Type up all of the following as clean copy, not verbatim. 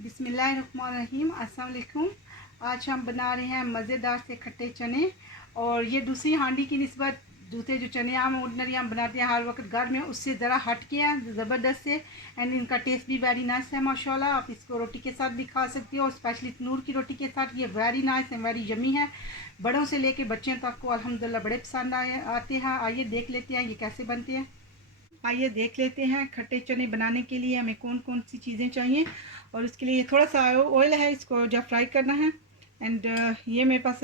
बिस्मिल्लाहिर्रहमानिर्रहीम। अस्सलाम वालेकुम। आज हम बना रहे हैं मज़ेदार से खट्टे चने। और ये दूसरी हांडी की निस्बत दूसरे जो चने आम ऑर्डनरी हम बनाते हैं हर वक्त घर में, उससे ज़रा हट के हैं ज़बरदस्त से। एंड इनका टेस्ट भी वेरी नाइस है माशाल्लाह। आप इसको रोटी के साथ भी खा सकते हो, स्पेशली तनूर की रोटी के साथ। ये very nice and very yummy है। बड़ों से लेके बच्चों तक को अल्हम्दुलिल्लाह बड़े पसंद आते हैं। आइए देख लेते हैं ये कैसे बनते हैं। आइए देख लेते हैं खट्टे चने बनाने के लिए हमें कौन कौन सी चीज़ें चाहिए। और उसके लिए थोड़ा सा ऑयल है, इसको जब फ्राई करना है। एंड ये मेरे पास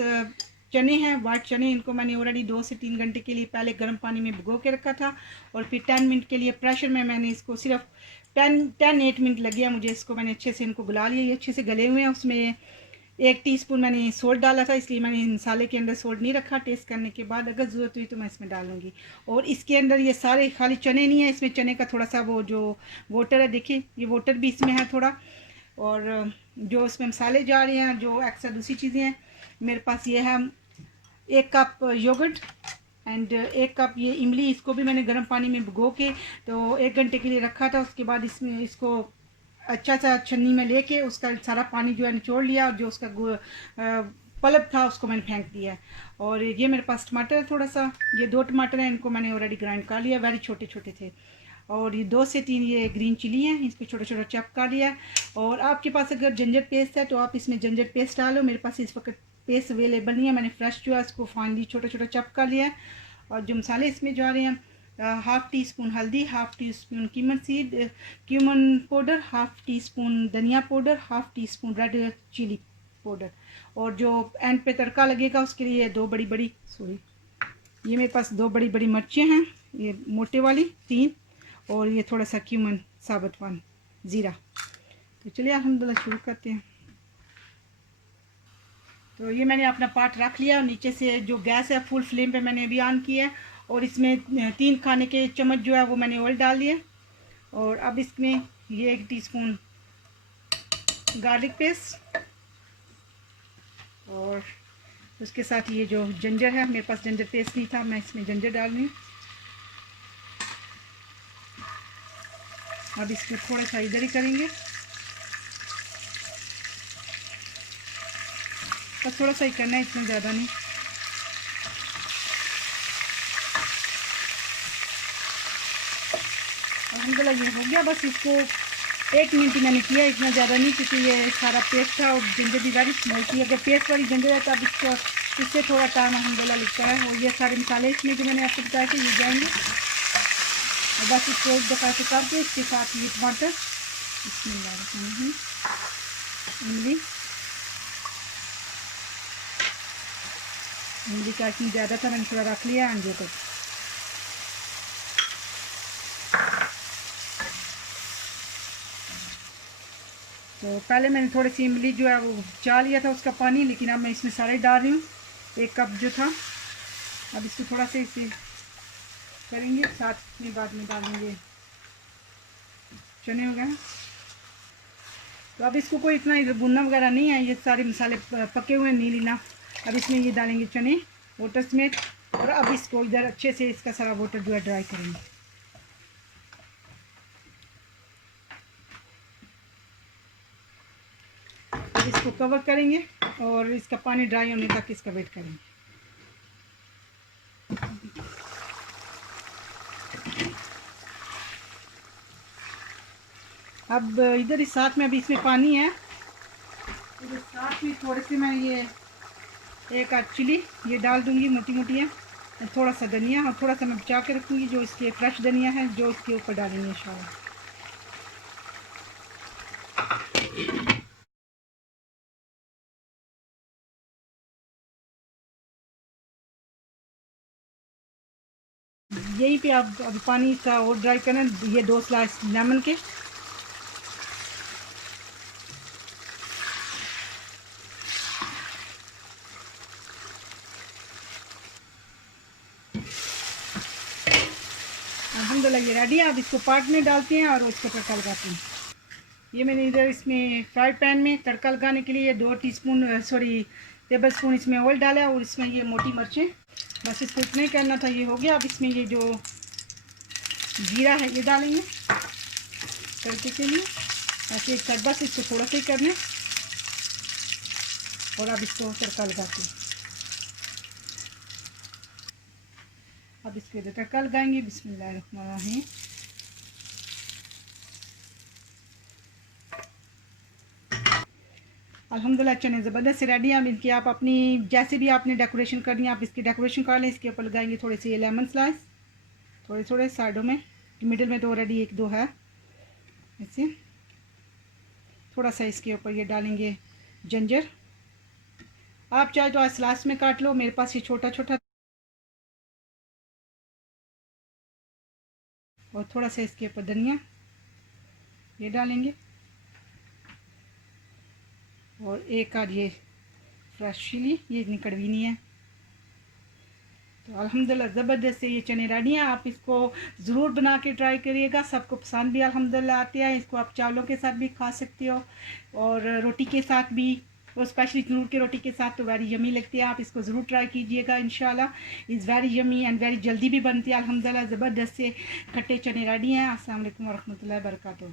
चने हैं, वाइट चने। इनको मैंने ऑलरेडी 2 से 3 घंटे के लिए पहले गर्म पानी में भिगो के रखा था। और फिर 10 मिनट के लिए प्रेशर में मैंने इसको सिर्फ 8 मिनट लगे मुझे। इसको मैंने अच्छे से इनको गला लिया, ये अच्छे से गले हुए हैं। उसमें 1 टीस्पून मैंने सोल्ट डाला था, इसलिए मैंने मसाले के अंदर सोल्ट नहीं रखा। टेस्ट करने के बाद अगर ज़रूरत हुई तो मैं इसमें डालूंगी। और इसके अंदर ये सारे खाली चने नहीं है, इसमें चने का थोड़ा सा वो जो वाटर है, देखिए ये वाटर भी इसमें है थोड़ा। और जो इसमें मसाले जा रहे हैं, जो एक्स्ट्रा दूसरी चीज़ें हैं, मेरे पास ये है 1 कप योगर्ट एंड 1 कप ये इमली। इसको भी मैंने गर्म पानी में भिगो के तो 1 घंटे के लिए रखा था। उसके बाद इसमें इसको अच्छा सा छन्नी में लेके उसका सारा पानी जो है निचोड़ लिया, और जो उसका पल्प था उसको मैंने फेंक दिया। और ये मेरे पास टमाटर है थोड़ा सा, ये 2 टमाटर हैं, इनको मैंने ऑलरेडी ग्राइंड कर लिया, वेरी छोटे छोटे थे। और ये 2 से 3 ये ग्रीन चिली हैं, इसको छोटा छोटा चॉप कर लिया। और आपके पास अगर जिंजर पेस्ट है तो आप इसमें जिंजर पेस्ट डालो। मेरे पास इस वक्त पेस्ट अवेलेबल नहीं है, मैंने फ्रेश जो है इसको फाइनली छोटा छोटा चॉप कर लिया। और जो मसाले इसमें जा रहे हैं, 1/2 टीस्पून हल्दी, 1/2 टीस्पून क्यूमन पाउडर, 1/2 टीस्पून धनिया powder, 1/2 teaspoon red chili powder. और जो एंड पे तड़का लगेगा उसके लिए 2 बड़ी बड़ी ये मेरे पास 2 बड़ी बड़ी मिर्चें हैं, ये मोटे वाली 3। और ये थोड़ा सा क्यूमन साबुत वाला ज़ीरा। तो चलिए अल्हम्दुलिल्लाह शुरू करते हैं। तो ये मैंने अपना पार्ट रख लिया, और नीचे से जो गैस है फुल फ्लेम पे मैंने अभी ऑन किया है। और इसमें 3 खाने के चम्मच जो है वो मैंने ऑयल डाल दिया। और अब इसमें ये 1 टीस्पून गार्लिक पेस्ट, और उसके साथ ये जो जिंजर है, मेरे पास जिंजर पेस्ट नहीं था, मैं इसमें जिंजर डाल रही हूँ। अब इसको थोड़ा सा इधर ही करेंगे, बस थोड़ा सा ही करना है, इतना ज़्यादा नहीं। अल्हम्दुलिल्लाह ये हो गया। बस इसको 1 मिनट ही मैंने किया, इतना ज़्यादा नहीं, क्योंकि ये सारा पेस्ट था और जिंजर भी वेरी स्मॉल थी। अगर पेस्ट वाली जिंजर है तो अब इससे थोड़ा टाइम अल्हम्दुलिल्लाह लगता है। और ये सारे मसाले इसमें जो मैंने आपको बताया थे ये जाएंगे। और बस इसको एक दफ़ा से करके इसके साथ ये टमाटर, इमली का इतनी ज़्यादा था, मैंने थोड़ा रख लिया अंडे को। तो पहले मैंने थोड़ी सी इमली जो है वो चाह लिया था उसका पानी, लेकिन अब मैं इसमें सारा ही डाल रही हूँ, 1 कप जो था। अब इसको थोड़ा सा इसे करेंगे, साथ में बाद में डालेंगे चने वगैरह। तो अब इसको कोई इतना भुनना वगैरह नहीं है, ये सारे मसाले पके हुए नहीं लेना। अब इसमें ये डालेंगे चने वाटर समेत। और अब इसको इधर अच्छे से इसका सारा वाटर जो है ड्राई करेंगे। इसको कवर करेंगे और इसका पानी ड्राई होने तक इसका वेट करेंगे। अब इधर इस साथ में अभी इसमें पानी है, इधर साथ में थोड़े से मैं ये 1 आध चिली ये डाल दूंगी, मोटी मोटी है। थोड़ा सा धनिया, और थोड़ा सा मैं बचा के रखूँगी जो इसके फ्रेश धनिया है, जो इसके ऊपर डालेंगे इंशाल्लाह। यहीं पे आप अभी पानी का और ड्राई करना, ये 2 स्लाइस लेमन के। अल्हम्दुलिल्लाह ये रेडी है। अब इसको पार्ट में डालते हैं और उसको तड़का लगाते हैं। ये मैंने इधर इसमें फ्राई पैन में तड़का लगाने के लिए 2 टेबल स्पून इसमें ऑयल डाला है। और इसमें ये मोटी मिर्चें, बस इसको इतना ही करना था, ये हो गया। अब इसमें ये जो जीरा है ये डालेंगे तड़के के लिए। ताकि एक साथ बस इसको थोड़ा सा ही कर लें और अब इसको तड़का लगाते हैं। अब इसके अंदर तड़का लगाएंगे। बिस्मिल्लाहिर्रहमानिर्रहीम। अल्हम्दुलिल्लाह चने ज़बरदस्त से रेडी हैं। अब इनकी आप अपनी जैसे भी आपने डेकोरेशन करनी है आप इसकी डेकोरेशन कर लें। इसके ऊपर लगाएंगे थोड़े से ये लेमन स्लाइस, थोड़े थोड़े साइडों में, मिडिल में तो ऑलरेडी एक दो है। ऐसे थोड़ा सा इसके ऊपर ये डालेंगे जिंजर। आप चाहे तो स्लाइस में काट लो, मेरे पास ये छोटा छोटा। और थोड़ा सा इसके ऊपर धनिया ये डालेंगे और एक आध ये फ्रेश चिली, ये इतनी कड़वी नहीं है। तो अल्हम्दुलिल्लाह ज़बरदस्त से ये चने रेडी हैं। आप इसको ज़रूर बना के ट्राई करिएगा, सबको पसंद भी अल्हम्दुलिल्लाह आते हैं। इसको आप चावलों के साथ भी खा सकते हो और रोटी के साथ भी, और स्पेशली तंदूर की रोटी के साथ तो वेरी यमी लगती है। आप इसको ज़रूर ट्राई कीजिएगा, इंशाल्लाह is very yummy and very जल्दी भी बनती है। अल्हम्दुलिल्लाह ज़बरदस्त से खट्टे चने रेडी हैं। अस्सलाम वालेकुम व रहमतुल्लाहि व बरकातहू।